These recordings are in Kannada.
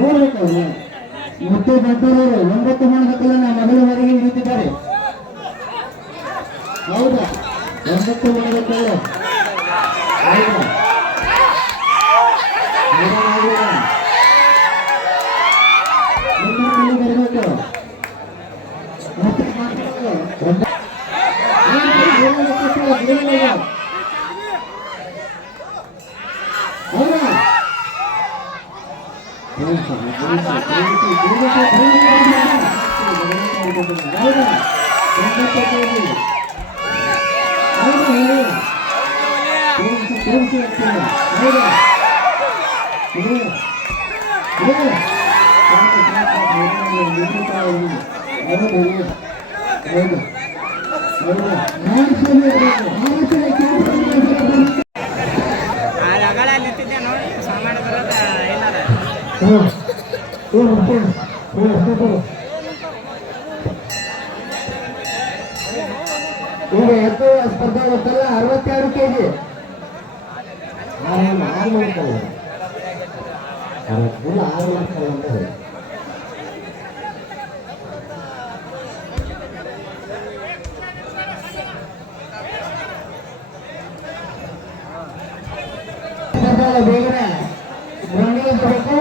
ನೋಡ್ಬೇಕು. ಮತ್ತು ದೊಡ್ಡವರು 9 ಮಣದ ಕಲ್ಲನ್ನ ಮೊದಲವರೆಗೆ ನಿಂತಿದ್ದಾರೆ. ಹೌದಾ? 9 ಮಣದ ಕಲ್ಲು ಹೌದಾ? ಬರಬೇಕು. ಮತ್ತೆ ಈಗ ಎತ್ತು ಸ್ಪರ್ಧಾ ಗೊತ್ತಲ್ಲ 62 kg. ಬೇಗನೆ ಗ್ರೌಂಡಿಗೆ ಬರಬೇಕು.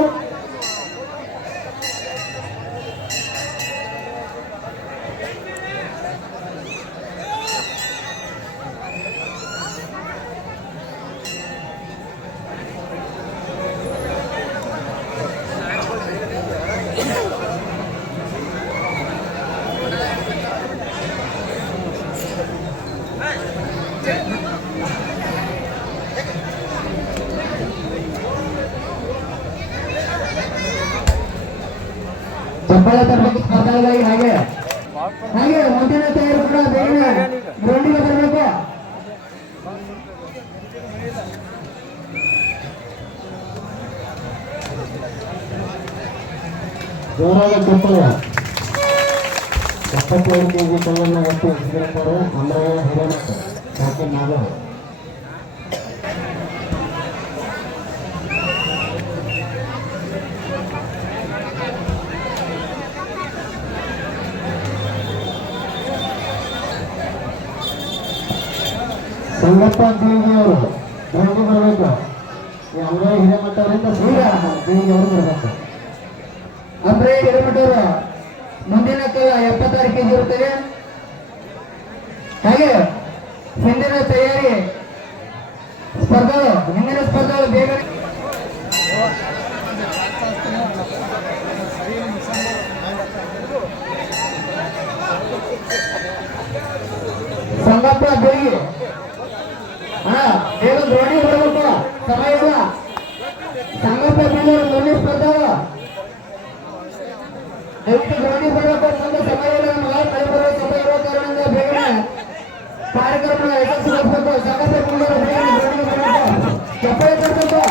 ಚಪ್ಪಳ ತರಬೇಕು ಸ್ಪರ್ಧಾಗಾಗಿ. ಹಾಗೆ ಹಾಗೆ ಮುಂದಿನ ತಯಾರು ಕೂಡ ಬೇಗನೆ ಗ್ರೌಂಡಿಗೆ ಬರಬೇಕು. ಜೋರಾದ ಚಪ್ಪಳ 72 kg ಕಲ್ಲನ್ನು ಒಟ್ಟು ಎಸೆದಿರುತ್ತಾರೆ ಅಮರಯ್ಯ ಹಿರೇಮಠ ಕಾಕೆ ನಾಗರು. ಸಂಗಪ್ಪ ದೇವಿಯವರು ಗ್ರೌಂಡಿಗೆ ಬರಬೇಕು. ಅಮರಯ್ಯ ಹಿರೇಮಠ ಅವರಿಂದ ಸೀರಾ ದೇವಿಯವರು ಬರಬೇಕು. ಅಮರಯ್ಯ ಹಿರೇಮಠ ಅವರು ಮುಂದಿನ ಕಲ್ಲ 76 kg ಇರುತ್ತದೆ. ಹಾಗೆ ಹಿಂದಿನ ತಯಾರಿ ಹಿಂದಿನ ಸ್ಪರ್ಧೆಗಳು ಬೇಗನೆ ಸಂಗಪ್ಪ ಬೇಗಿ ಬೇಗ ಗ್ರೌಂಡಿಗೆ ಬರಬೇಕು. ಸಮಯ ಇಲ್ಲ. ಸಂಗಪ್ಪ ಬೇಗರು ಮುಂದಿನ ಸ್ಪರ್ಧೆ ದಯವಿಟ್ಟು ಗ್ರೌಂಡಿಗೆ ಬರಬೇಕು. ಮುಂದೆ ಸಮಯ ಇಲ್ಲ. ಮಳೆ ಬರುವ ಸಮಯ ಇರುವ ಕಾರಣದಿಂದ ಬೇಗನೆ ಕಾರ್ಯಕ್ರಮ ಯಶಸ್ವಿಗೊಳಿಸಬೇಕು. ಸಂಗಪ್ಪ ಬೇಗರು ಬೇಗನೆ ಗ್ರೌಂಡಿಗೆ ಬರಬೇಕು. ಚಪ್ಪಳೆ ತರಬೇಕು.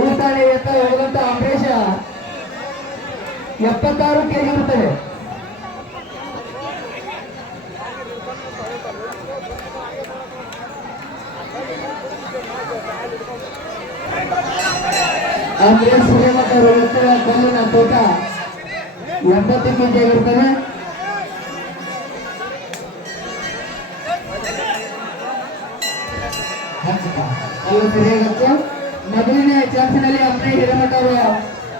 ಈ ತಾನೇ ಎತ್ತ ಹೋದಂತ ಅಂಬರೀಷ 76 kg ಇರುತ್ತದೆ. ಅಂಬರೀಷ್ ಹಿರೇಮಠ ಅವರು ಎತ್ತುವ ಕಲ್ಲಿನ ತೂಕ 80 kg ಆಗಿರುತ್ತದೆ. ಕಲ್ಲು ಸರಿಯಾಗತ್ತು. ಮೊದಲನೇ ಚಾನ್ಸ್ನಲ್ಲಿ ಅಂಬರೀಷ್ ಹಿರೇಮಠ ಅವರು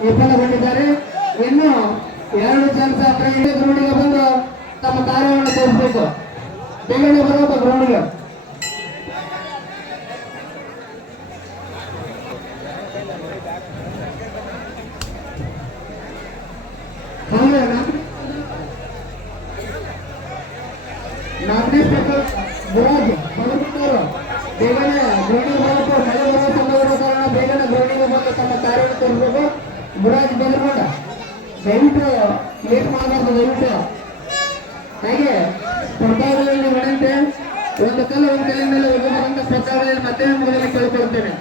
ವಿಫಲಗೊಂಡಿದ್ದಾರೆ. ಇನ್ನು 2 ಚಾನ್ಸ್ ಅಂಬರೀಷ್ ಗ್ರೌಂಡಿಗೆ ಬಂದು ತಮ್ಮ ಕಾರ್ಯವನ್ನು ತೋರಿಸಬೇಕು. ಬೇಗನೆ ಬರಬೇಕು ಗ್ರೌಂಡಿಗೆ. ಬೇಗನೆ ಗ್ರೌಂಡಿಗೆ ಬರಬೇಕು. ಮಳೆ ಬರುವ ಸಂಭವ ಕಾರಣ ಬೇಗನೆ ಗ್ರೌಂಡಿಗೆ ಬಂದು ತಮ್ಮ ಕಾರ್ಯವನ್ನು ತೋರಿಸಬೇಕು. ಗುರಾಜ್ ಬೆದರ್ಕೊಂಡ ದಯವಿಟ್ಟು ಲೇಟ್ ಮಾಡಬಾರ್ದು. ದಯವಿಟ್ಟು ಹಾಗೆ ಸ್ಪರ್ಧಾಗಳಲ್ಲಿ ಒಳಂತೆ ಒಂದು ಕಲ್ಲಿನ ಮೇಲೆ ಹೋಗುವಂತ ಸ್ಪರ್ಧಾಗಳಲ್ಲಿ ಮತ್ತೆ ಮೊದಲೇ ಕೇಳಿಕೊಳ್ಳುತ್ತೇನೆ.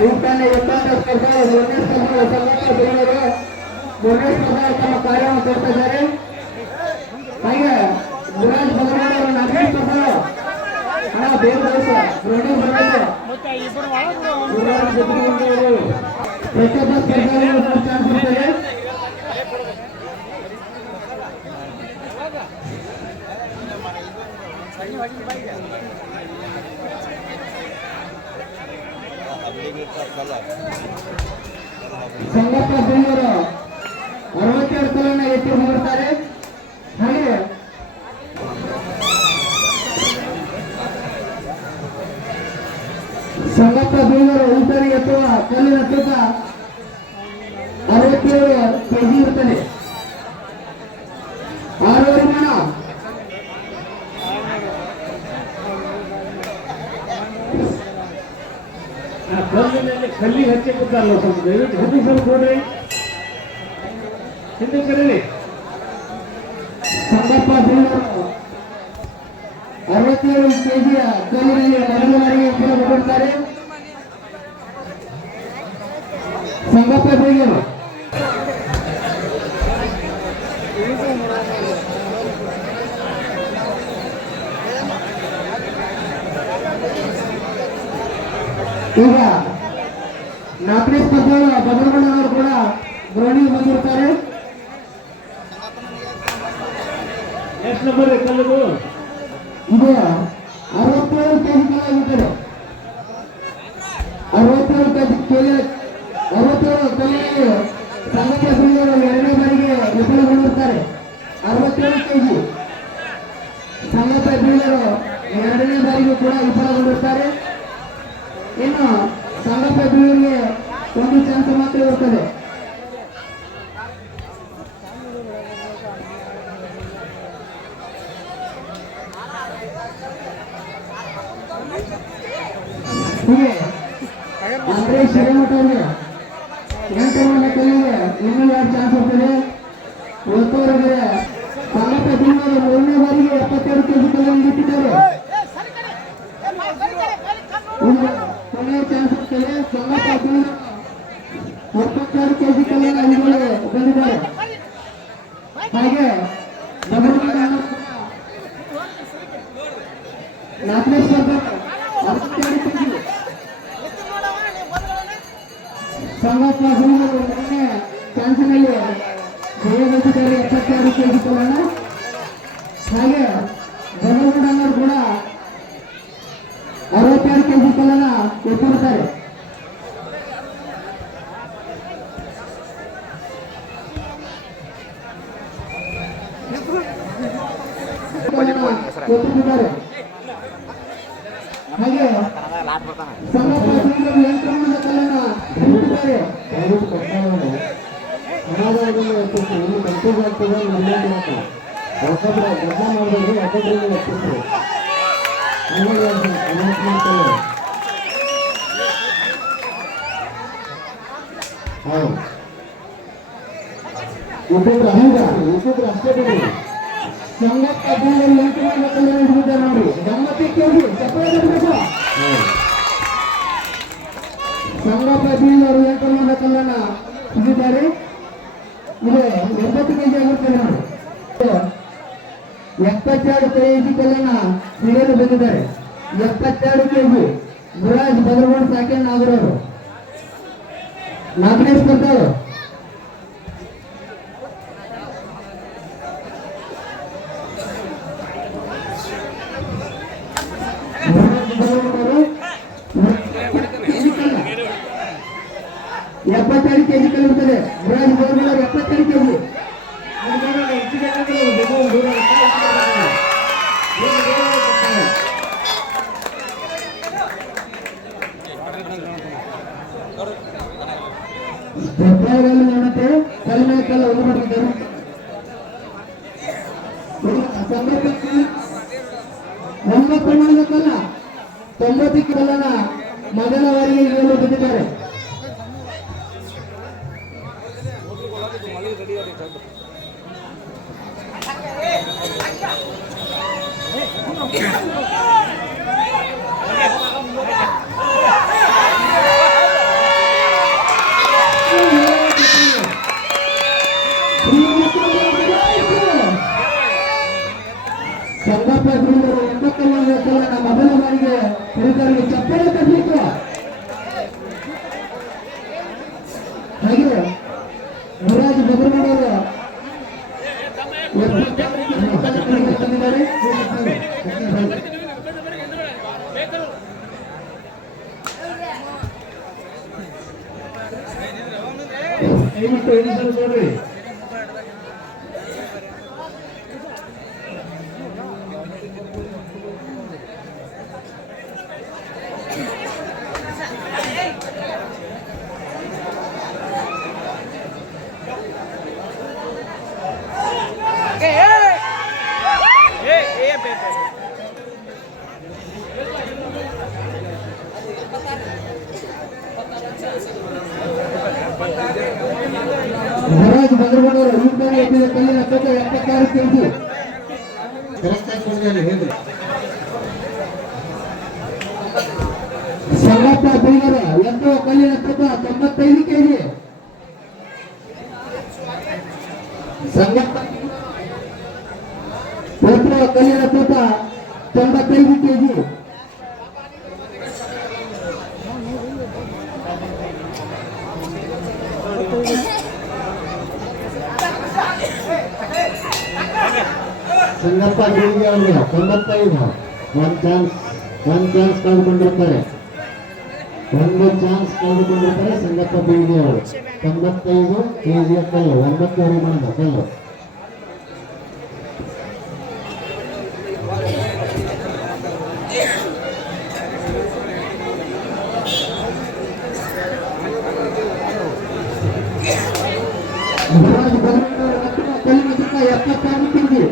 ರೂಪಾಯಿ 80 ಸ್ಪರ್ಧೆ ಮೂರನೇ ಸ್ಪರ್ಧೆ ಸಂಘ ಬೆಂಗಳೂರು ಮೂರನೇ ಸ್ಪರ್ಧೆ ತಮ್ಮ ಕಾರ್ಯವನ್ನು ಕೊಡ್ತಾ ಇದ್ದಾರೆ. ಹಾಗೆ ಗುರಾಜ್ ಬದಲಾವಣೆ ಅವರು 4ನೇ ಸ್ಪರ್ಧೆ ಹಣ ಬೇರೆ ದೇಶ ಪ್ರತಿಯೊಬ್ಬ ಸ್ಪರ್ಧೆಯಲ್ಲಿ ಚಾನ್ಸ್ ಇರ್ತದೆ. ಸಂಗಪ್ಪ ಬೆಂಗಳೂರು 62 ಕಲನ್ನ ಎತ್ತಿ ಹೊರಡ್ತಾರೆ. ಹಾಗೆ ಸಂಗಪ್ಪ ಬೆಂಗಳೂರು ಉಲ್ಟರಿ ಎತ್ತುವ ಕಲ್ಲಿನ ತೂಕ 67 ಕೆಜಿ ಇರುತ್ತದೆ. 6 ಪರಿಮಾಣ ಕಲ್ಲಿನಲ್ಲಿ ಕಲ್ಲಿ ಹಚ್ಚಿ ಕೂತಾರಲ್ಲ ಸ್ವಲ್ಪ ದಯವಿಟ್ಟು ಹಿಂದೆ ಸ್ವಲ್ಪ ನೋಡ್ರಿ, ಹಿಂದೆ ಕರೀರಿ. ಸಂಗಪ್ಪ ಬೆಂಗಳೂರು 67 ಕೆಜಿಯ ಕಲ್ಲಿನಲ್ಲಿ ಮೊದಲ ಬಾರಿಗೆ ಬಿಡುತ್ತಾರೆ. ಸಂಗಪ್ಪ ಬೆಂಗಳೂರು ಈಗ 4ನೇ ಸ್ಪರ್ಧೆಗಳು ಬದಲಾವಣೆಯವರು ಕೂಡ ಗ್ರೌಂಡಿಗೆ ಬಂದಿರ್ತಾರೆ. ಎಷ್ಟು ನಂಬರ್ ಕಲ್ಲದು? ಇದು 67 ಕೆಜಿ ಕಲ್ಲಾಗುತ್ತದೆ. 67 ಕಲ್ಲಿನಲ್ಲಿ ಸಂಗಪ್ಪ ಬೆಂಗಳೂರು 2ನೇ ಬಾರಿಗೆ ವಿಫಲಗೊಂಡಿರ್ತಾರೆ. 67 ಕೆಜಿ ಸಂಗಪ್ಪ ಬೆಂಗಳೂರು 2ನೇ ಬಾರಿಗೆ ಕೂಡ ವಿಫಲಗೊಂಡಿರ್ತಾರೆ. ಇನ್ನು ಸಂಗಪ್ಪ ಬೆಂಗಳೂರಿಗೆ ಒಂದು ಚಾನ್ಸ್ ಮಾತ್ರ ಇರುತ್ತದೆ. ಹೀಗೆ ಅಂಬರೀಶ್ ಹಿರೇಮಠ ಅವರಿಗೆ 8ನೇ ಕಲ್ಲಿಗೆ ಇನ್ನೂ 2 ಚಾನ್ಸ್ ಇರ್ತದೆ. ಉಳಿದವರಿಗೆ ಸಂಗಪ್ಪ ಬೆಂಗಳೂರು 3ನೇ ಬಾರಿಗೆ 72 ಕೆಜಿ ಕಲ್ಲನ್ನು ಇಟ್ಟಿದ್ದಾರೆ. ಕೊನೆಯ ಚಾನ್ಸ್ ಇರ್ತದೆ. ಸಂಗಪ್ಪ ಬೆಂಗಳೂರು 72 ಕೆಜಿ ಕಲ್ಲನ್ನು ಬಂದಿದ್ದಾರೆ. ಹಾಗೆ 4ನೇ ಸ್ಪರ್ಧೆ 62 ಕೆಜಿ ಸಂಗಪ್ಪ ಬೆಂಗಳೂರು ಮೊನ್ನೆ ಚಾನ್ಸಿನಲ್ಲಿ ಜಯಗಳಿಸಿದ್ದಾರೆ 72 ಕೆಜಿ ಕಲ್ಲನ್ನು. ಹಾಗೆ ಬದಲಾವಣೆಯವರು ಕೂಡ 62 ಕೆಜಿ ಕಲ್ಲನ್ನು ಎತ್ತಿರುತ್ತಾರೆ. ಎತ್ತಿದ್ದಾರೆ. ಹಾಗೆ ಸಂಗಪ್ಪ ಬೆಂಗಳೂರು 8 ಕಲ್ಲನ್ನು ಎತ್ತಿದ್ದಾರೆ. ಅಷ್ಟೇ ಬಿಡಿ. ಸಂಗಪ್ಪ ಬೆಂಗಳೂರು 8 ಕಲ್ಲನ್ನು ಹಿಡಿದಿದ್ದಾರೆ ನೋಡಿ. 80 ಕೆಜಿ ಸಂಗಪ್ಪ ಬೆಂಗಳೂರು 8 ಕಲ್ಲನ್ನು ಹಿಡಿದಿದ್ದಾರೆ. ಇದು 80 ಕೆಜಿ ಆಗಿರ್ತದೆ ನೋಡಿ. 72 ಕೆಜಿ ಕಲ್ಲನ್ನು ಹಿಡಿಯಲು ಬಂದಿದ್ದಾರೆ. 72 ಕೆಜಿ ಗುರಾಜ್ ಬದಲಾವಣೆ ಸಾಕೇನ್ ನಾಗರವರು 4ನೇ ಸ್ಪರ್ಧೆ. ಎಪ್ಪತ್ತೆರಡು ಕೆಜಿ ಕಲಿಯುತ್ತದೆ. ಗುರಾಜ್ ಬದಲಾವಣೆ 72 ಕೆಜಿ. ಸ್ಪರ್ಧೆಗಳಲ್ಲಿ ನೋಡುತ್ತೆ ಕಲ್ಲಿನ ಕಲ್ಲ ಹೋಗ್ಬಿಟ್ಟಿದ್ದಾರೆ. ನಮ್ಮ ಪ್ರಮಾಣದ ಕಲ್ಲ 90 ಕಲ್ಲನ್ನ ಮೊದಲ ಬಾರಿಗೆ ಇಳಿಯಲು ಬಿದ್ದಿದ್ದಾರೆ. ಸಂಗಪ್ಪ ಗುರುಗಳು 81ನೇ ಕಲ್ಲನ ಮೊದಲ ಬಾರಿಗೆ ಹಿರಿಕರಿಗೆ ಚಪ್ಪಾಳೆ ತಟ್ಟಲಿಕ್ಕೆ ಹಾಗೆ ಮುರಾಜ್ ಬದರಮೂಡವರು ತಂದಿದ್ದಾರೆ. ದಯವಿಟ್ಟು ಎಣಿಸಲು ನೋಡ್ರಿ. ಮುರಾಜ್ ಬದರಮೂಡವರು ಈ ಬಾರಿ ಎತ್ತಿದ ಕಲ್ಲಿನ ತೂಕ 76 ಕೆಜಿ. ಸಂಗಪ್ಪ ಬೀಗರ ಎತ್ತುವ ಕಲ್ಲಿನ ತೂಕ 95 ಕೆಜಿ. ಸಂಗಪ್ಪ ಎತ್ತುವ ಕಲ್ಲಿನ ತೂಕ 95 ಕೆಜಿ. ಸಂಗಪ್ಪ ಗಿರಿಗೆ ಅವರಿಗೆ 95 ಒಂದು ಚಾನ್ಸ್ ಕಳೆದುಕೊಂಡಿರ್ತಾರೆ. ಸಂಗಪ್ಪ ಬೀಳಿಗೆ ಅವರು 95 ಕೆಜಿಯ ಕಲ್ಲು 9 ಪರಿಮಾಣದ ಕಲ್ಲು. ಮುರಾಜ್ ಬದರಮೂಡವರು ಎತ್ತುವ ಕಲ್ಲಿನ ತೂಕ 76 ಕೆಜಿ.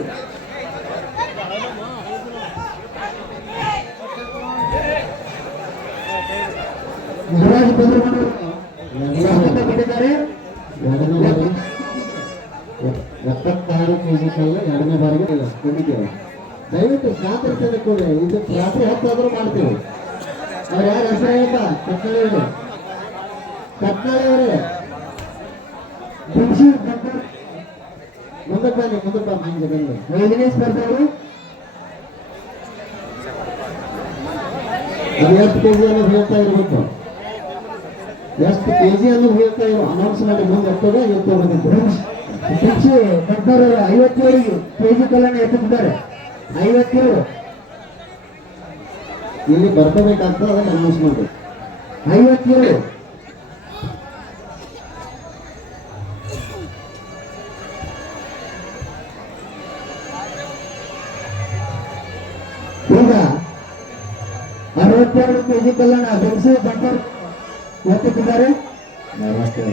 ಮುರಾಜ್ ಬದರಮೂಡವರು ಬಿಟ್ಟಿದ್ದಾರೆ. 76 ಕೆಜಿ ಕಲ್ಲು 2ನೇ ಬಾರಿಗೆ ಕೊಂಡಿದ್ದೇವೆ. ದಯವಿಟ್ಟು ಶಾಂತರಿಸದೆ ಕೂಡ ಇದು ರಾತ್ರಿ 10 ಆದ್ರೂ ಮಾಡ್ತೀವಿ. ಅವ್ರು ಯಾರು ಹೆಸರು ಹೇಳ್ತಾ ಕಟ್ನಾಳಿಯವರೇ ಮುಂದಕ್ಕೆ ಬಾ ಮಂಜು ಬಂದು 5ನೇ ಸ್ಪರ್ಧೆಗಳು ಅದು ಎಷ್ಟು ಕೆಜಿ ಅನ್ನೋದು ಹೇಳ್ತಾ ಇರ್ಬೇಕು. ಎಷ್ಟು ಕೆಜಿ ಅನ್ನೋದು ಹೇಳ್ತಾ ಇರೋ ಅನೌನ್ಸ್ಮೆಂಟ್ ಮುಂದೆ ಎತ್ತೋದು ಎತ್ತೋಗೋದಿತ್ತು. ಶಿಕ್ಷೆ ದೊಡ್ಡವರು 57 ಕೆಜಿ ಕಲ್ಲನ್ನು ಎತ್ತುತ್ತಿದ್ದಾರೆ. 57 ಇಲ್ಲಿ ಬರ್ಕೋಬೇಕಾಗ್ತದೆ ಅದನ್ನ ಅನೌನ್ಸ್ಮೆಂಟ್. 57 ಈಗ 62 ಕೆಜಿ ಕಲ್ಲನ್ನು ಬೆಂಸಿ ಬಂಟರು ಎತ್ತುತ್ತಿದ್ದಾರೆ. 62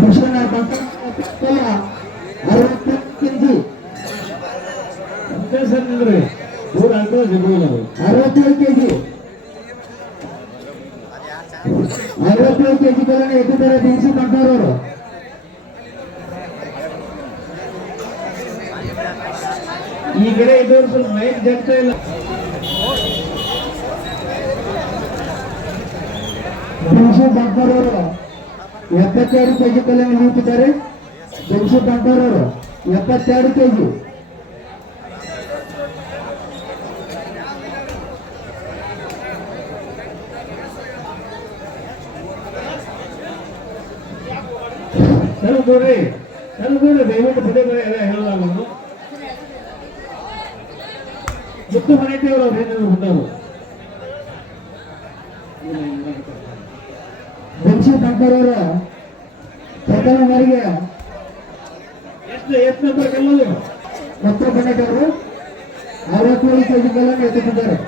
ಭೂಷಣ ಬಂಟರ 60 ಕೆಜಿ. ಅಂದ್ರೆ ಊರ ಅಂತ ಜಗೂಲ 67 ಕೆಜಿ. 67 ಕೆಜಿ ಕಲ್ಲನ್ನು ಎತ್ತಿದ್ದಾರೆ ಬೆಂಸಿ ಬಂಟರವರು. ಈ ಕಡೆ ಇದ್ದವ್ರು ಸ್ವಲ್ಪ ಮೈಕ್ ಜಗ್ತಾ ಇಲ್ಲ. ಬೆಂಸಿ ಬಂಟರವರು 72 ಕೆಜಿ ಕಲ್ಲನ್ನು ಇಳಿಯುತ್ತಿದ್ದಾರೆ. ಬೆಂಸಿ ಬಂಟರವರು 72 ಕೆಜಿ. ನೋಡ್ರಿ ದಯವಿಟ್ಟು ಪದೇ ಪದೇ ಎಲ್ಲ ಹೇಳಲ್ಲ ನಾನು ಮುತ್ತು ಮನೆಯವರು ಅವ್ರು ಏನೇನು ಬಂದವರು ಬೆಂಸಿ ಬಂಟರವರು ಪ್ರಥಮ ಬಾರಿಗೆ ಎಷ್ಟು ನಂತರ ಗೆಲ್ಲೋದು ಮತ್ತು ಬಣ್ಣದವರು 67 ಕೆಜಿ ಕಲ್ಲನ್ನು ಎತ್ತುತ್ತಿದ್ದಾರೆ.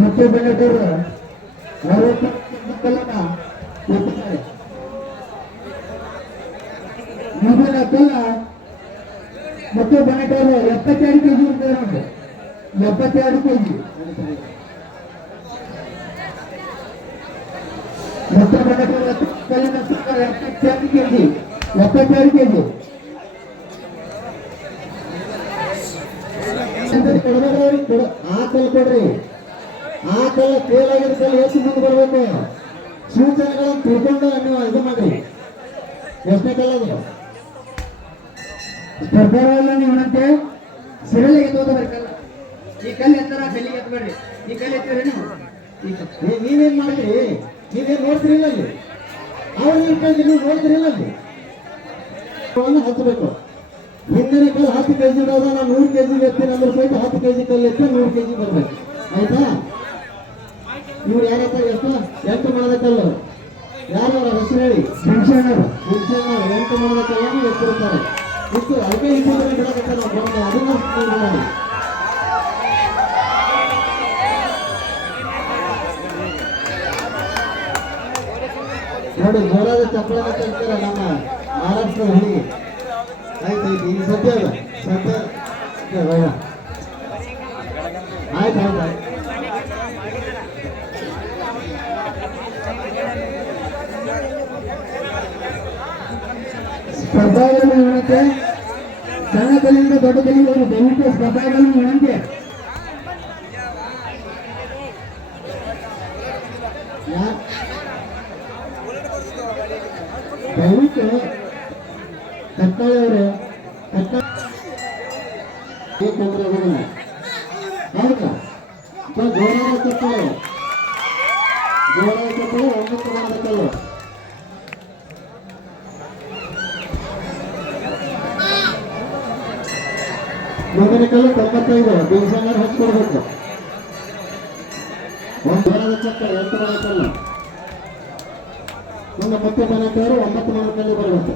ಮತ್ತು ಬಣ್ಣದವರು 60 ಕೆಜಿ ಕಲ್ಲನ್ನು ಎತ್ತುತ್ತಾರೆ. ಮುಂದಿನ ಕಲ್ಲ ಮತ್ತು ಬಣ್ಣದವರು 72 ಕೆಜಿ ಇರ್ತಾರೆ. 72 ಕೆಜಿ. ಮೊತ್ತ ಕಲ್ಲಿನ ತೂಕ 72 ಕೆಜಿ 72 ಕೆಜಿ ಆ ಕಲ್ಲು ಕೊಡ್ರಿ. ಆ ಕಲ್ಲು ಕೇಳಾಗಿರೋ ಕಲ್ಲು ಹೆಚ್ಚು ಮುಂದೆ ಬರ್ಬೇಕು. ಸೂಚನೆಗಳನ್ನು ತಿಳ್ಕೊಂಡು ನೀವು ಇದು ಮಾಡ್ರಿ. ಎಷ್ಟನೇ ಕಲ್ಲದು ಸ್ಪರ್ಧಾಗಳಲ್ಲಿ ಇವನಂತೆ ಸಿರಳಿಗೆ ತೋದ ಬರ್ಕಲ್ಲ. ಈ ಕಲ್ಲು ಎತ್ತರ ಬೆಲ್ಲಿಗೆ ಎತ್ತಬೇಡ್ರಿ. ಈ ಕಲ್ಲು ಎತ್ತಿದ್ರೆ ನೀವೇನ್ ಮಾಡ್ತೀರಿ? ನೀವೇನ್ ನೋಡ್ತಿರಿಲ್ಲ ಅಲ್ಲಿ. ಅವ್ರು ನೀವು ನೋಡ್ತಿರಿಲ್ಲ ಅಲ್ಲಿ. ಹಚ್ಚಬೇಕು. ಹಿಂದಿನ ಕಲ್ಲು 10 ಕೆಜಿ ಇಡೋದ ನಾನು 100 ಕೆಜಿ ಎತ್ತೀನಿ ಅಂದ್ರೆ ಸಹಿತ 10 ಕೆಜಿ ಕಲ್ಲು ಎತ್ತಿ 100 ಕೆಜಿ ಬರ್ಬೇಕು. ಆಯ್ತಾ? ಇವ್ರು ಯಾರಪ್ಪ? ಎಷ್ಟು 8 ಮಾಡದ ಕಲ್ಲು. ಯಾರು ಅವರ ಹೆಸರು ಹೇಳಿ? ಶಿಕ್ಷಣರು 8 ಮಾಡದ ಕಲ್ಲನ್ನು ಎತ್ತಿರ್ತಾರೆ. ಇಷ್ಟು ಅದಕ್ಕೆ ಇಬ್ಬರು ಗಿಡಕ್ಕೆ ನಾವು ಬಂದು ಅದನ್ನ ಮಾಡಿ ನೋಡಿ. ಜೋರಾದ ಚಪ್ಪಳ ಕಲ್ತಾರ ನಮ್ಮ ಮಹಾರಾಷ್ಟ್ರ ಹುಡುಗಿ. ಆಯ್ತು ಈಗ ಸದ್ಯ ಅದ ಸದ್ಯ ಆಯ್ತು ಆಯ್ತು ಆಯ್ತು. ಸ್ಪರ್ಧಾಗಳನ್ನು ಇವನಂತೆ ಸಣ್ಣ ಕಲ್ಲಿಂದ ದೊಡ್ಡ ಕಲ್ಲಿಗೆ ಅವರು ದಯವಿಟ್ಟು ಸ್ಪರ್ಧಾಗಳನ್ನು ಇವನಂತೆ ದಯವಿಟ್ಟು ಕಟ್ಟಾಳಿ ಅವರು ಹೌದಾ? ಜೋರಾದ ಚಪ್ಪಳೆ 9 ಮಾಡದ ಕಲ್ಲು. ಮುಂದಿನ ಕಲ್ಲು 95 ದಿವಸಂಗಾರ ಹಚ್ಕೊಡ್ಬೇಕು. ಒಂದು ಜೋರಾದ ಚಪ್ಪಳೆ 8 ಮಾಡದ ಕಲ್ಲು. ಒಂದು ಮತ್ತೆ ಮನೆಯವರು 9 ಮಾಡದ ಕಲ್ಲು ಬರಬೇಕು.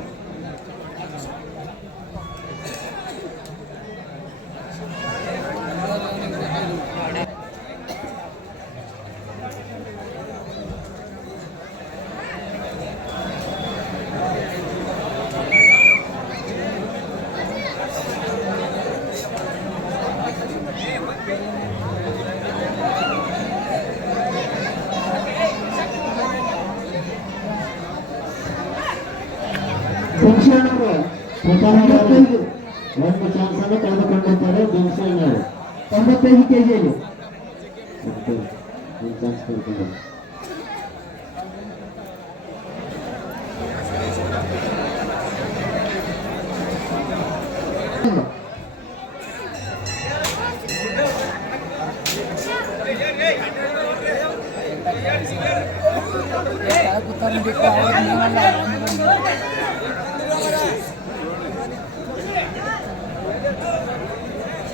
ಶಿಕ್ಷಣರು ಒಂದು ಚಾನ್ಸ್ ಅನ್ನು ಕಳೆದುಕೊಂಡಿರ್ತಾರೆ. ಭೀಮಸೇನರು 95 ಕೆಜಿಯಲ್ಲಿ ಒಂದು ಚಾನ್ಸ್ ಕಳ್ಕೊಂಡು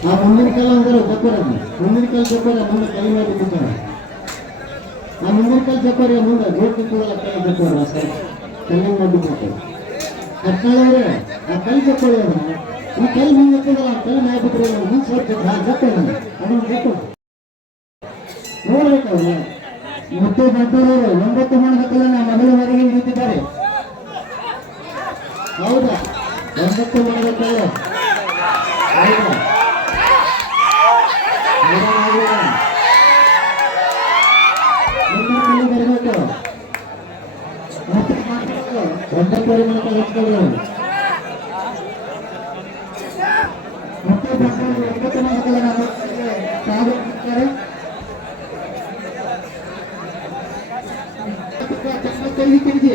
ಆ ಮುಂದಿನ ಕಾಲ ಅಂದ್ರೆ ಜಪ್ಪರ ಮುಂದಿನ ಕಾಲ ಜಪ್ಪರ ಮುಂದೆ ಕೈ ಮಾಡಿ ಬಿಡ್ತಾರೆ. ಆ ಮುಂದಿನ ಕಾಲ ಜಪ್ಪರ ಮುಂದೆ ಗೋಟಿ ಕೂಡ ಕೈ ಜಪ್ಪರ ಸರ್ ಕೈ ಮಾಡಿಬಿಡ್ತಾರೆ. ಕಟ್ಟಾಳವ್ರೆ ಆ ಕೈ ಜಪ್ಪರ ಈ ಕೈ ಮುಂದೆ ಎತ್ತದಲ್ಲ ಕೈ ಮಾಡಿಬಿಟ್ರೆ ಮುಂದೆ ಸ್ವಲ್ಪ ಜಪ್ಪರ ಅದನ್ನು ಬೇಕು ನೋಡ್ಬೇಕವ್ರೆ. ಮತ್ತೆ ದೊಡ್ಡವರು 9 ಮಾಡದ ಕಲ್ಲನ್ನ ಮೊದಲವರೆಗೆ ನಿಂತಿದ್ದಾರೆ. ಹೌದಾ? 9 ಮಾಡದ ಕಲ್ಲು ಹೌದಾ? ಬರಬೇಕು. 9 ಮನೆ ಹಚ್ಕೊಳ್ಳಿ. ಮತ್ತೆ ದೊಡ್ಡವರು 9 ಮಾಡದ ಕಲ್ಲನ್ನ ಸಾಗುತ್ತಾರೆ. 95 ಕೆಜಿ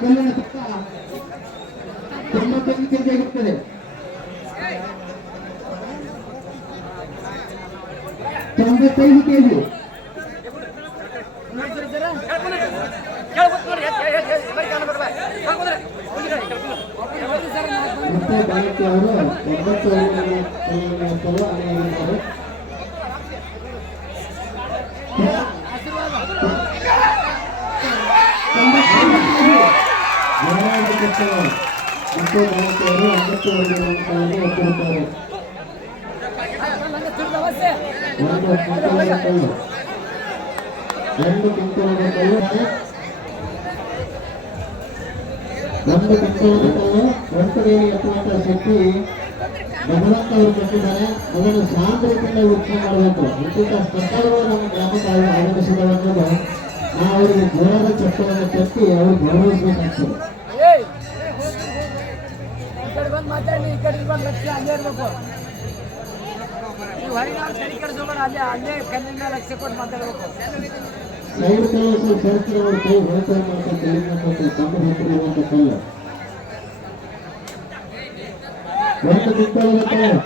ಕಲ್ಲಿನ ತೂಕ 95 ಕೆಜಿ ಆಗಿರುತ್ತದೆ. 95 ಕೆಜಿ ಮತ್ತೆ ಬಾಲಕಿ ಅವರು 9 ಅಲ್ಲಿದ್ದಾರೆ. ಮತ್ತೆ ಬಾಲಕಿಯರು 9 ಎತ್ತಿರುತ್ತಾರೆ. ಒಂದು ಕಿಂಟಲದ ಕಲ್ಲು 2 ಕಿಂಟಲದ ಕಲ್ಲು 1 ಕಿಂಟಲದ ಕಲ್ಲು 1 ಎತ್ತುವಂತ ಶಕ್ತಿ ಭಗವಂತ ಅವರು ಕೊಟ್ಟಿದ್ದಾರೆ. ಅದನ್ನು ಶಾಂತ ರೀತಿಯಿಂದ ವೀಕ್ಷಣೆ ಮಾಡಬೇಕು. ಇಂಥ ಸ್ಪರ್ಧೆಗಳು ನಮ್ಮ ಗ್ರಾಮಕ್ಕೆ ಆಗಮಿಸಿದವು ಅನ್ನೋದು ನಾವು ಅವರಿಗೆ ಜೋರಾದ ಚಪ್ಪಲನ್ನು ತಟ್ಟಿ ಅವರು ಗೌರವಿಸಬೇಕಾಗ್ತದೆ. ಮಾತಾಡಿ ಈ ಕಡೆ ಬಂದು ಲಕ್ಷ ಅಲ್ಲೇ ಇರ್ಬೇಕು. ನೀವು ಹೊರಗೆ ಸರಿ ಕಡೆ ಹೋಗೋಣ, ಅಲ್ಲೇ ಕಣ್ಣಿಂದ ಲಕ್ಷ ಕೊಟ್ಟು ಮಾತಾಡ್ಬೇಕು. ಸೈಡ್ ಕಲ್ಲು ಚರಿತ್ರೆ ಕೈ ಹೊರತಾಗಿ ಮಾಡ್ಕೊಂಡು ತೆಲಿನ ಕೊಟ್ಟು ತಮ್ಮ ಹೆಸರಿರುವಂಥ ಕಲ್ಲು ಒಂದು ಕ್ವಿಂಟಲ್ ಕಲ್ಲು,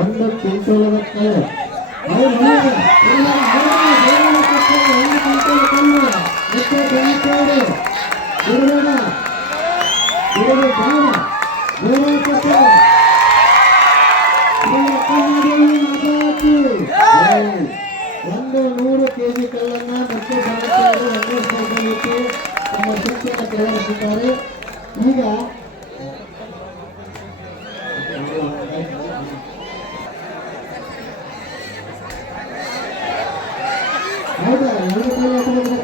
ಒಂದು ಕ್ವಿಂಟಲ್ ಕಲ್ಲು. ಒಂದು 100 kg ಕಲ್ಲನ್ನ ಮತ್ತೆ ಬಾಲಕರು ಅನ್ವೇಷಿಸಲಿಕ್ಕೆ ತಮ್ಮ ಶಕ್ತಿಯನ್ನು ಪ್ರದರ್ಶಿಸಿದ್ದಾರೆ. ಈಗ ಹೌದಾ 2 ಕಲ್ಲು ಹಾಕಬೇಕು.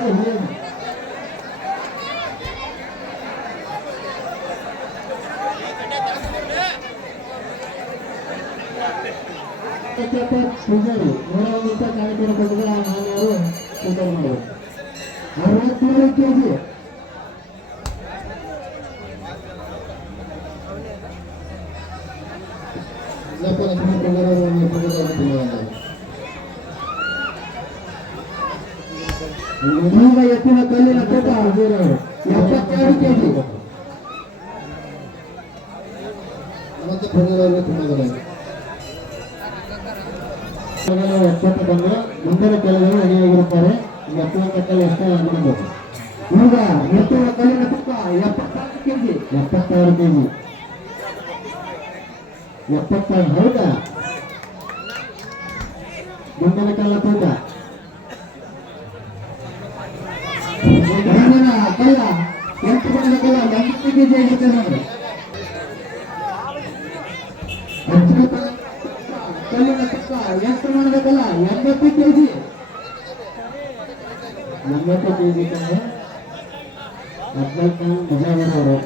ಪೂಜಾರಿ 101 ರೂಪಾಯಿ ಕಾರ್ಯಕ್ರಮ ಕೊಟ್ಟಿದ್ರೆ ಆ ಮಾನ್ಯವರು ಸ್ವೀಕಾರ ಮಾಡಬೇಕು. 63 kg ಈಗ ಎತ್ತಿನ ಕಲ್ಲಿನ ತೂಕ 72 kg. ಮತ್ತೆ ಪ್ರಜೆಗಳು ತುಂಬಿದ್ದಾರೆ. 70 ಬಂದು ಮುಂದಿನ ಕೆಲವರು ರೆಡಿಯಾಗಿರುತ್ತಾರೆ. ಈಗ ಎತ್ತುವ ಕಟ್ಟಲು ಎಷ್ಟೇ ಮಾಡಬೇಕು. ಈಗ ಎತ್ತುವ ಕಲ್ಲಿನ ತೂಕ 76 kg. 76 kg. 76 ಹೌದಾ? ಮುಂದಿನ ಕಲ್ಲ ತೂಕ ಮುಂದಿನ ಕಲ್ಲ 8 ಬಣ್ಣದ ಕಲ್ಲ 80 kg ಆಗಿರುತ್ತೆ ನೋಡಿ. ಕಲ್ಲಿನ ತೂಕ 8 ಬಣ್ಣದ ಕಲ್ಲ 80 kg. 80 kg ಕಂಡು ಅಫ್ಜಲ್ ಖಾನ್ ಮುಜಾವರ್ ಅವರು.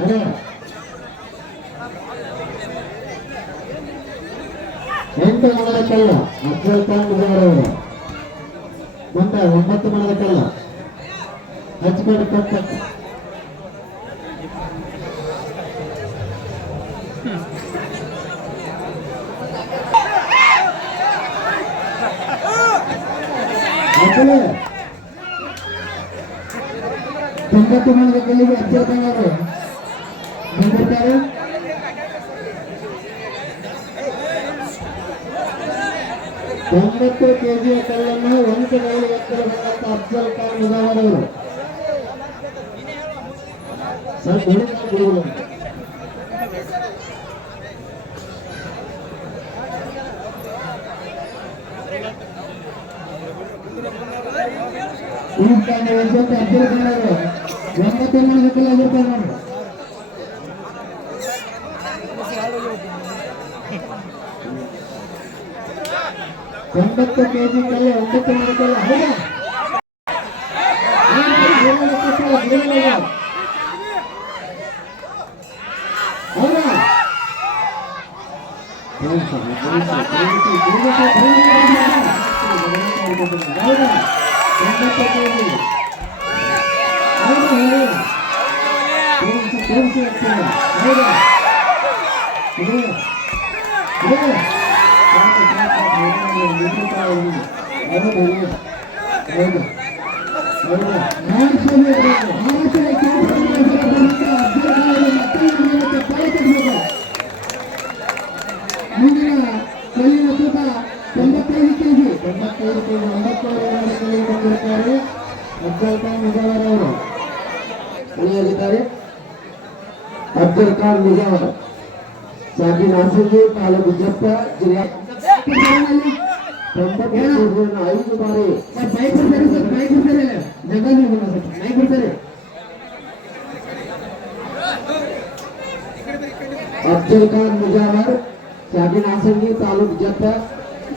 ಅದೇ 8 ಬಣ್ಣದ ಕಲ್ಲ ಅಫ್ಜಲ್ ಖಾನ್ ಮುಜಾವರ್ ಅವರು. ಮುಂದೆ 9 ಬಣ್ಣದ ಕಲ್ಲ ಹಚ್ಕೊಂಡು ಕೊಟ್ಟ ತೊಂಬತ್ತು ಬಣ್ಣದ ಕಲ್ಲಿಗೆ ಅಫ್ಜಲ್ ಖಾನ್ ಅವರು ಬಂದಿರ್ತಾರೆ. ತೊಂಬತ್ತು ಕೆಜಿಯ ಕಲ್ಲನ್ನು 1 ಮೈಲು ಎತ್ತರದಂತ ಅಫ್ಜಲ್ ಖಾನ್ ಮುಜಾವರ್ ಅವರು. ಸರ್ ಗುರುಗಳು ಈಗ ತಾನೇ ಅಫ್ಜಲ್ ಖಾನ್ ಅವರು 9 ಮೈಲು ಕಲ್ಲ ಆಗಿರ್ತಾರೆ ನೋಡಿ. 90 kg ಕಲ್ಲು 9 ಮೈಲು ಕಲ್ಲ ಹೌದಾ? ಮುಂದಿನ ಕಲ್ಲಿನ ತೂಕ 95 kg. 95 kg 96 ಕಲ್ಲಿಗೆ ಬಂದಿರುತ್ತಾರೆ ಅಫ್ಜಲ್ ಖಾನ್ ಮುಜಾವರ್ ಅವರು. ಉಳಿಯಲಿದ್ದಾರೆ ಅಫ್ಜಲ್ ಖಾನ್ ಮುಜಾವರ್, ಶಾಗಿ ನಾಸರ್ಗಿ, ತಾಲೂಕು ಜಪ್ಪ, ಜಿಲ್ಲಾ 5 ಬಾರಿ ಅಫ್ಜಲ್ ಖಾನ್ ಮುಜಾವರ್, ಶಾಗಿ ನಾಸರ್ಗಿ, ತಾಲೂಕು ಜಪ್ಪ,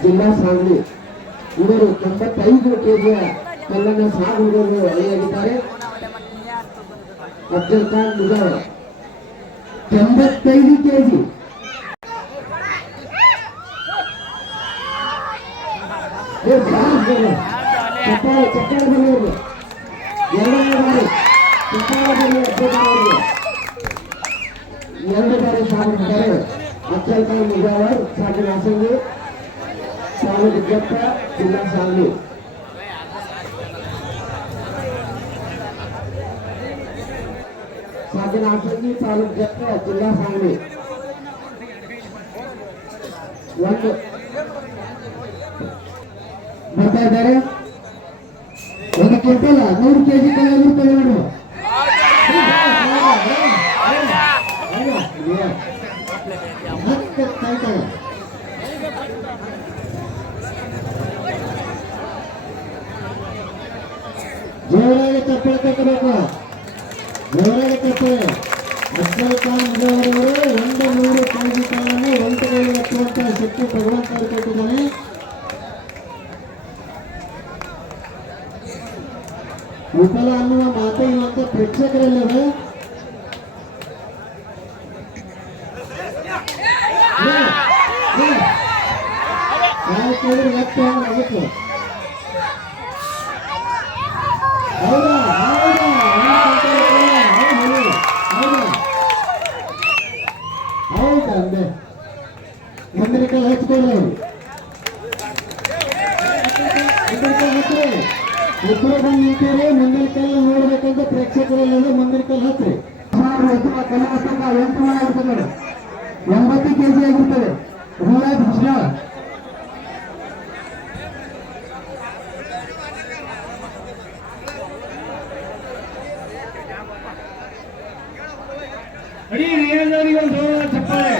ಜಿಲ್ಲಾ ಸಾಂಗ್ಲಿ. ಇವರು 95 kg ಕಲ್ಲನ್ನು ಸಾಗುವುದನ್ನು ಅಳೆಯಾಗಿದ್ದಾರೆ. ಅಫ್ಜಲ್ ಖಾನ್ ಮುಜಾವರ್ 95 ಕೆಜಿ. ಚಪ್ಪಾಳೆ ಬನ್ನಿ ಎರಡನೇ ಬಾರಿ ಚಪ್ಪಾಳೆ ಬನ್ನಿ ಎರಡು ಬಾರಿ ಸಾಧಿಸಿದ್ದಾರೆ ಅಫ್ಜಲ್ ಖಾನ್ ಮುಜಾವರ್ ಸಾಕಿನ ಹಾಸಂಗಿ ಸಾವಳಿ ಜಪ್ಪ ಜಿಲ್ಲಾ ಸಾಂಗ್ಲಿ. ಸಾಕಿನ ಹಾಸಂಗಿ ತಾಲೂಕು ಜಪ್ಪ ಜಿಲ್ಲಾ ಸಾಂಗ್ಲಿ. ಒಂದು ಬರ್ತಾ ಇದ್ದಾರೆ. 1 ಕ್ವಿಂಟಲ್ 100 ಕೆಜಿ ಕಳೆದಿರ್ತದೆ ನೋಡು. ಮತ್ತೆ ಕಾಯ್ತಾರೆ ಜೋರಾಗಿ ಚಪ್ಪಳೆ ತಕ್ಕಬೇಕು, ಜೋರಾಗಿ ಚಪ್ಪಳೆ. ಅಫ್ಜಲ್ ಖಾನ್ ಮುಜಾವರ್ 100 ಕೆಜಿ ಕಾಲನ್ನು ಒಂಟೆಗಳಿಗೆ ಹಚ್ಚುವಂತಹ ಶಕ್ತಿ ಭಗವಂತ ಅವರು ಕೊಟ್ಟಿದ್ದಾನೆ. ವಿಫಲ ಅನ್ನುವ ಮಾತು ಇವತ್ತು ಪ್ರೇಕ್ಷಕರಲ್ಲಿದೆ. ಹೌದಾ ಹೌದಾ ಅಂದೆ ಮುಂದಿನ ಕಾಲ ಹಚ್ಕೊಳ್ಳಿ ಅವರು ಇಬ್ಬರು ಬಂದು ನಿಂತೀರಿ. ಮುಂದಿನ ಕಾಲ ನೋಡ್ಬೇಕಂತ ಪ್ರೇಕ್ಷಕರಲ್ಲ ಮುಂದಿನ ಕಾಲ ಹಚ್ಚ್ರಿ. 80 ಕೆಜಿ ಆಗಿರ್ತದೆ. ರಿಯಾಜ್ ಬಿಸ್ನಾಳ ಅಡಿ ರಿಯಾಜ್ ಅವರಿಗೆ ಒಂದು ಜೋರಾದ ಚಪ್ಪಾಳೆ.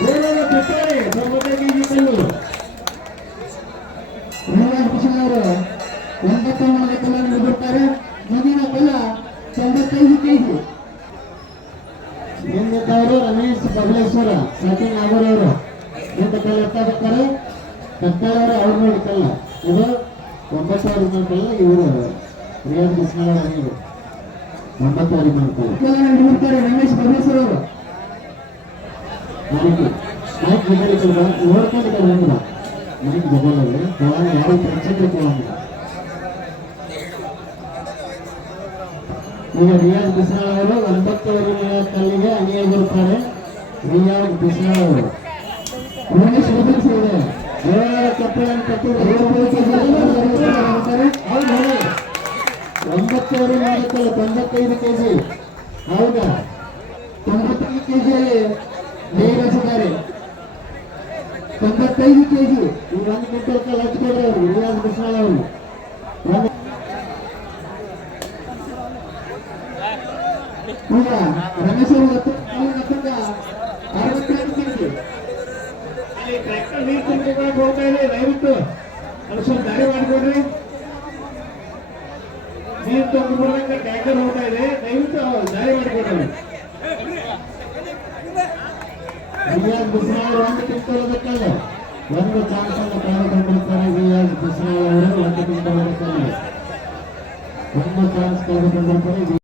ಜೋರಾದ ಚಪ್ಪಾಳೆ. 95 ಕೆಜಿ ಕಲ್ಲು. ರಿಯಾಜ್ ಬಿಸ್ನಾಳ್ 89 ಕಲ್ಲನ್ನು ಬಿಡ್ತಾರೆ. ಮುಂದಿನ ಕಲ್ಲ 95 ಕೆಜಿ. ನಿಂದಿದ್ದವರು ರಮೇಶ್ ಬಬಲೇಶ್ವರ ಸಚಿನ್ ನಾಗೂರ್ ಅವರು ನಿಂತ ಕಲ್ಲ ಎತ್ತ ಬರ್ತಾರೆ. ಕತ್ತಾಳವರು ಅವ್ರು ನೋಡಿ ಕಲ್ಲ ಇದು 9 ಕಲ್ಲ. ಇವರು ರಿಯಾಜ್ ಬಿಸ್ನಾಳ್ ಅವರು 9 ಕಲ್ಲ ಕಲ್ಲನ್ನು ಬಿಡ್ತಾರೆ ರಮೇಶ್ ಬಬಲೇಶ್ವರ ಅವರು. ಮೈಕ್ ಜೊತೆಲಿ ನೋಡ್ಕೊಂಡು ಬಂದಿಲ್ಲ. ಮೈಕ್ ಜೊತೆಲಿ ಯಾರು ಪ್ರೇಕ್ಷಕರು ತಗೊಂಡಿಲ್ಲ. ಈಗ ರಿಯಾಜ್ ಬಿಸ್ನಾಳ್ ಅವರು 90 ಕಲ್ಲಿಗೆ ಅಣಿಯಾಗಿರುತ್ತಾರೆ. ರಿಯಾಜ್ ಬಿಸ್ನಾಳ್ ಅವರು ರಮೇಶ್ ಬಬಲೇಶ್ವರ ಅವರು ಜೋರಾದ ಚಪ್ಪಳೆಯನ್ನು ಕಟ್ಟಿ 90 95 ಕೆಜಿ. ಹೌದಾ 95 ಕೆಜಿಯಲ್ಲಿ ಬೇಯಿಸಿದ್ದಾರೆ. 95 ಕೆಜಿ. ಈ 1 ಕ್ವಿಂಟಲ್ ಕಲ್ಲು ಹಚ್ಕೊಡ್ರಿ ಅವರು ರಿಯಾಜ್ ಬಿಸ್ನಾಳ್ ಅವರು. ಈಗ ರಮೇಶ್ ಅವರು 62 ಕೆಜಿ. ಅಲ್ಲಿ ಟ್ರ್ಯಾಕ್ಟರ್ ನೀರು ತುಂಬಿಕೊಂಡು ಹೋಗ್ತಾ ಇದೆ. ದಯವಿಟ್ಟು ಅದು ಸ್ವಲ್ಪ ದಾರಿ ಮಾಡಿಕೊಡ್ರಿ. ನೀರು ತುಂಬಿಕೊಂಡಂಗೆ ಟ್ರ್ಯಾಕ್ಟರ್ ಹೋಗ್ತಾ ಇದೆ. ದಯವಿಟ್ಟು ದಾರಿ ಮಾಡಿಕೊಡ್ರಿ. ರಿಯಾಜ್ ಬಿಸ್ನಾಳ್ 1 ಕ್ವಿಂಟಲ್ ಕಲ್ಲು ಒಂದು ಚಾನ್ಸ್ ಅನ್ನು ಕಳೆದುಕೊಂಡಿರ್ತಾರೆ. ರಿಯಾಜ್ ಬಿಸ್ನಾಳ್ ಅವರು 1 ಕ್ವಿಂಟಲ್ ಕಲ್ಲು ಒಂದು ಚಾನ್ಸ್ ಕಳೆದುಕೊಂಡಿರ್ತಾರೆ.